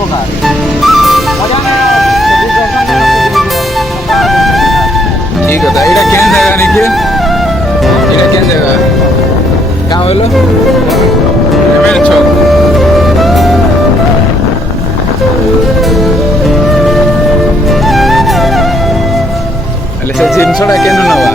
प्रकार मजा ठीक है एटा केन जगह निके एटा केन जगह कहाँ बोलो मेरे चौक अले से जिनसटा केन नवा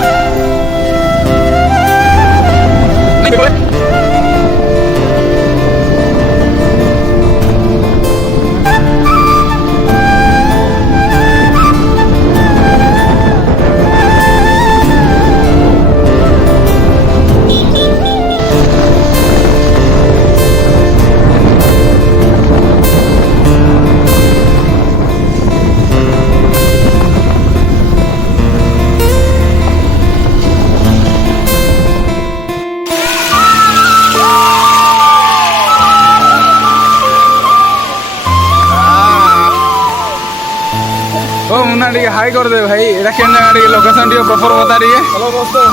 ओ मुन्ना टी हाई कर दे भाई एटा केन जगह टी लोकेशन टी प्रॉपर बता रही है। हेलो दोस्तों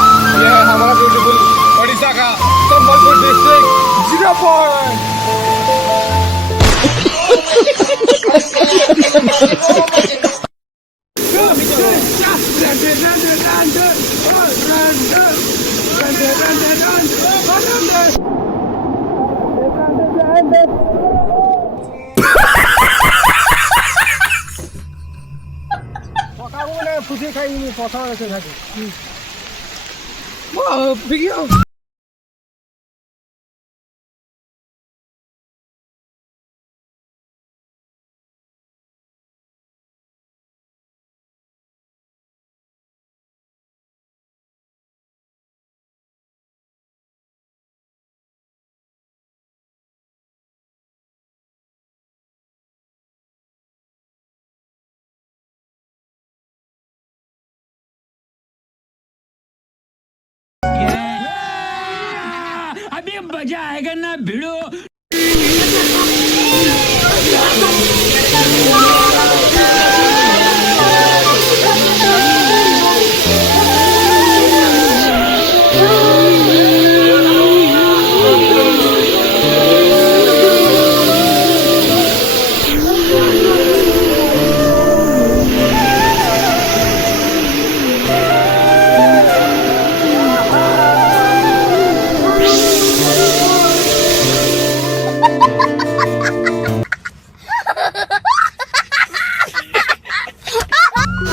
ये है हमारा ब्यूटीफुल ओडिशा का संबलपुर डिस्ट्रिक्ट 0 पॉइंट ফুটে খাইনি কথা হয়েছে থাকে ভিডিও अभी मजा आएगा ना भिड़ो।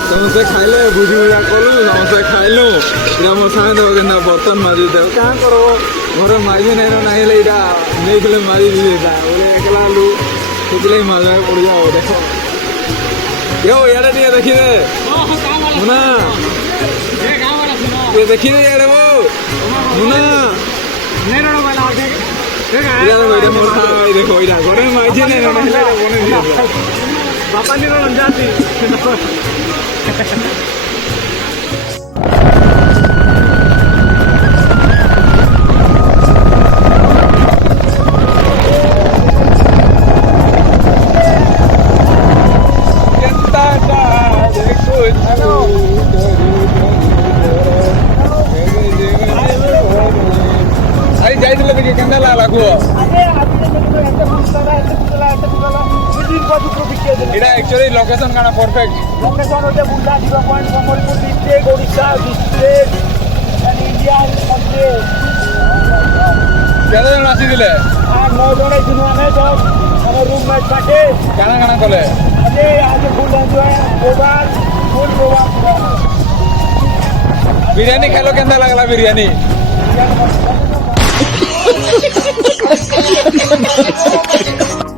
समोसा खाइले बुझी बुझा कलु समोसा खाइलु इटा मोर सामने देव केना बर्तन माजी देव कहाँ करो घर माजी नहीं ना नहीं इटा नहीं खेले माजी दी देता बोले एकला लु खुदले मजा पड़ जाओ देखो यो यार नहीं देखी दे मुना ये देखी दे यार वो मुना नहीं रोड वाला आगे इटा इटा मोर सामने देखो इटा घर माजी नहीं ना नहीं बने दिया बापा ने रोड जाती এটা एक्चुअली लोकेशन काना परफेक्ट लोकेशन होते बुंदा 0 point Sambalpur district Odisha district and India country केते जण आसी दिले आ 9 जण आइनु हमें तो हम रूममेट बाटे काना काना कले अरे आज full enjoy full Goa biryani खालो केंदा लागला बिरयानी